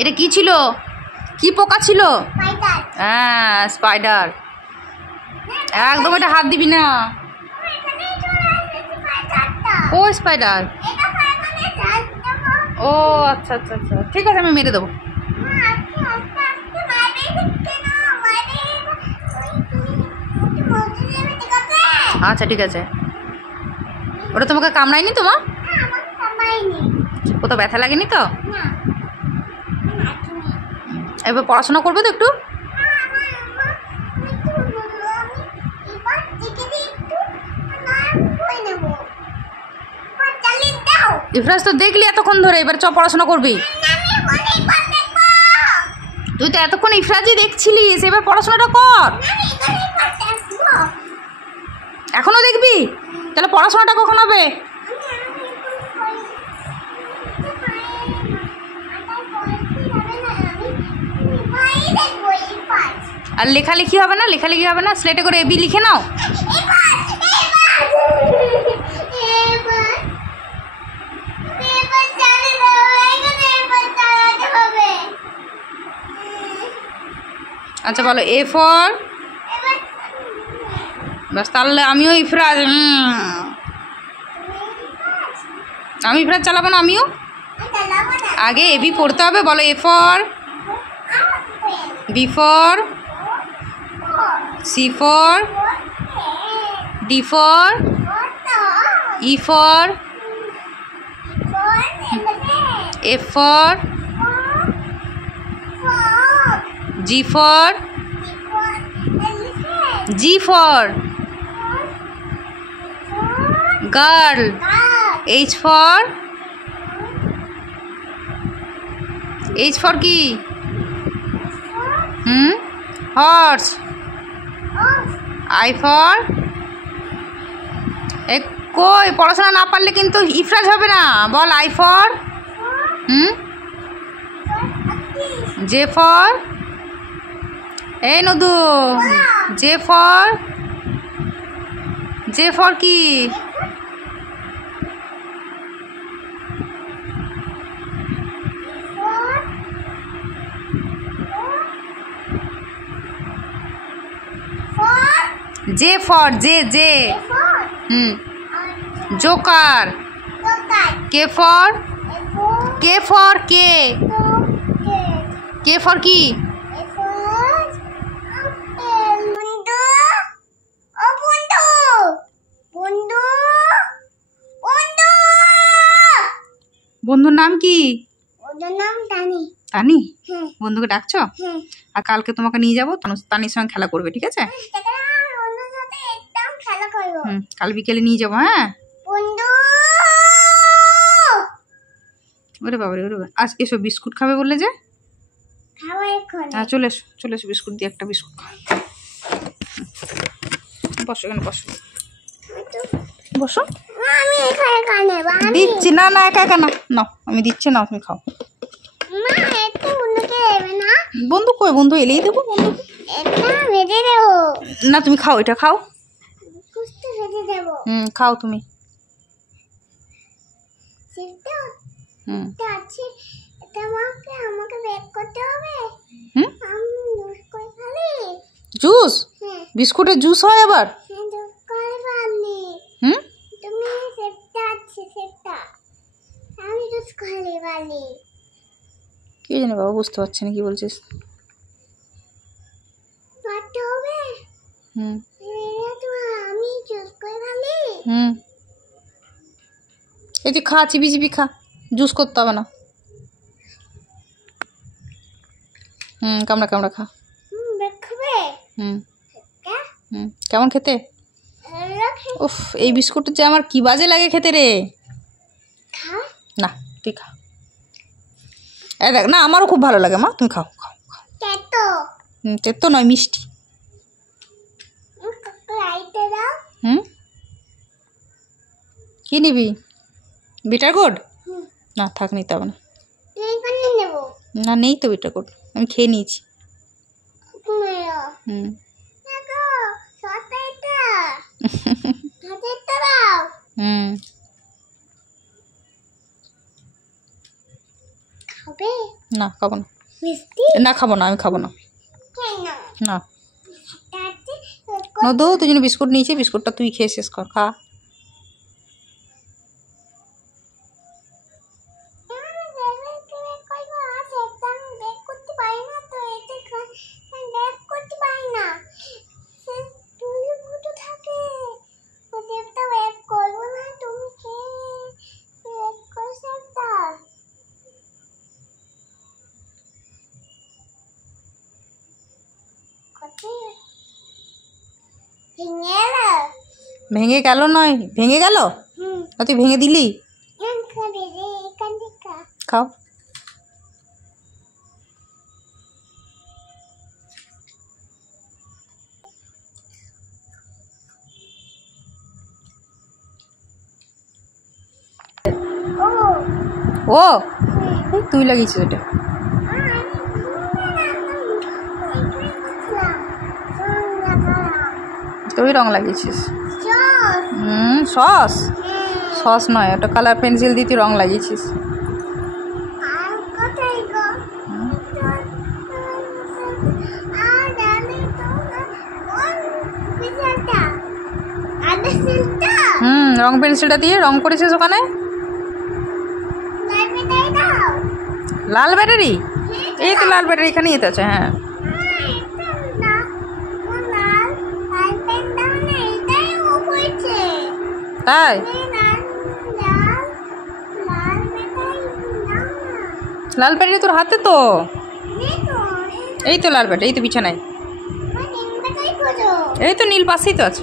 এটা কি ছিল? কি পোকা ছিল? হ্যাঁ, স্পাইডার। একদম এটা হাত দিবি না। ও স্পাইডার। ও আচ্ছা আচ্ছা আচ্ছা, ঠিক আছে, আমি মেরে দেবো। আচ্ছা ঠিক আছে। ওটা তোমাকে কামড়ায়নি তোমার? কোথাও ব্যথা লাগেনি তো? এবার পড়াশোনা করবে তো একটু? ইফরাজ তো দেখলি এতক্ষণ ধরে, এবার চ পড়াশোনা করবি। তুই তো এতক্ষণ ইফরাজই দেখছিলিস, এবার পড়াশোনাটা কর। এখনো দেখবি? তাহলে পড়াশোনাটা কখন হবে? আর লেখালেখি হবে না? লেখালেখি হবে না? স্লেটে করে এবি লিখে নাও। আচ্ছা বলো, এ ফর। বাস, তাহলে আমিও ইফরাজ। আমি ইফরাজ চালাবো না? আমিও আগে এবি পড়তে হবে। বলো, A for, B for, C for, D for, E for, F for, G for, G for girl, H for, H for কি? হর্স। আই ফর, কই পড়াশোনা না পারলে কিন্তু ইফরাজ হবে না। বল, আই ফর। জে ফর, এই নদু, জে ফর, জে ফর কি? J for J J joker. K for K की? বন্ধুর নাম কি? তানি। বন্ধুকে ডাকছো? আর কালকে তোমাকে নিয়ে যাবো, তানির সঙ্গে খেলা করবে, ঠিক আছে? কাল বিকেলে নিয়ে যাবো। হ্যাঁ, ওরে বাবা রে, ওরে বাবা। আজ এসো, বিস্কুট খাবে বললে যে। হ্যাঁ, চলে এসো, চলে এসো, বিস্কুট দিয়ে একটা বিস্কুট খাও। বসো, এখানে বসো, বসো। দিচ্ছি না, না একা একা নাও, আমি দিচ্ছি না, তুমি খাও। বন্ধু কই? বন্ধু এলেই দেবো। বন্ধু না, তুমি খাও, এটা খাও। খাও তুমি। জুস? বিস্কুটের জুস হয় আবার? কি জানি বাবা, বুঝতে পারছি না কি বলছিস। এই যে খা, চিবি চিবি খা, জুস করতে হবে না। কামড়া কামড়া খা। কেমন খেতে? উফ, এই বিস্কুট যে আমার কি বাজে লাগে খেতে রে। না, তুই খা। দেখ না, আমারও খুব ভালো লাগে। মা, তুমি খাও খাও খাও। তেতো নয়, মিষ্টি। কি নিবি? বিটার গোড? না থাক, নিতে হবে না। না, নেই তো বিটার গোড, আমি খেয়ে নিয়েছি। না খাবো না, না খাবো না, আমি খাবো না। না নদু, তুই জন্য বিস্কুট নিয়েছি, বিস্কুটটা তুই খেয়ে শেষ কর, খা। ভেঙে গেল নয়, ভেঙে গেল, তুই ভেঙে দিলি, খাও। ও তুই লাগিয়েছিস ওটা, তুই রং লাগিয়েছিস। সস, সস নয় ওটা, কালার পেন্সিল দিয়ে তুই রং লাগিয়েছিস। রং পেন্সিলটা দিয়ে রং করেছিস ওখানে। লাল ব্যাটারি, এই তো লাল ব্যাটারি এখানেই তো আছে। হ্যাঁ তাই, লাল ব্যাটারি তোর হাতে তো, এই তো লাল ব্যাটারি, এই তো বিছানায়, এই তো নীল পাশেই তো আছে।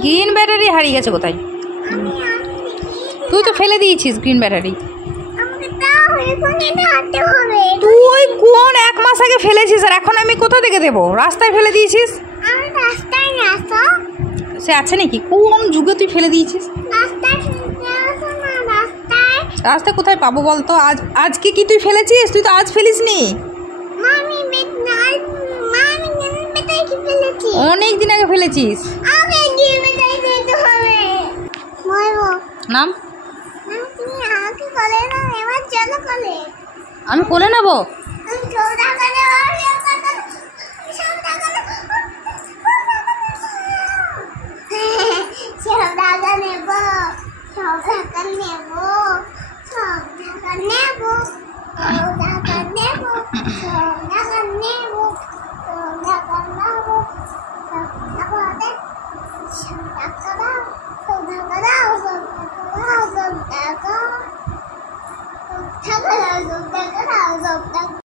গ্রিন ব্যাটারি হারিয়ে গেছে কোথায়? তুই তো ফেলে দিয়েছিস গ্রিন ব্যাটারি। তুই কোন 1 মাস আগে ফেলেছিস, আর এখন আমি কোথা থেকে দেবো? রাস্তায় ফেলে দিয়েছিস। সে আছে নাকি? কোন যুগে তুই ফেলে দিয়েছিস? রাস্তায় কোথায় পাবো বলতো? আজকে কি তুই ফেলেছিস? তুই তো আজ ফেলিস নি, অনেক দিন আগে ফেলেছিস। নাম আমি কোলে নেবো।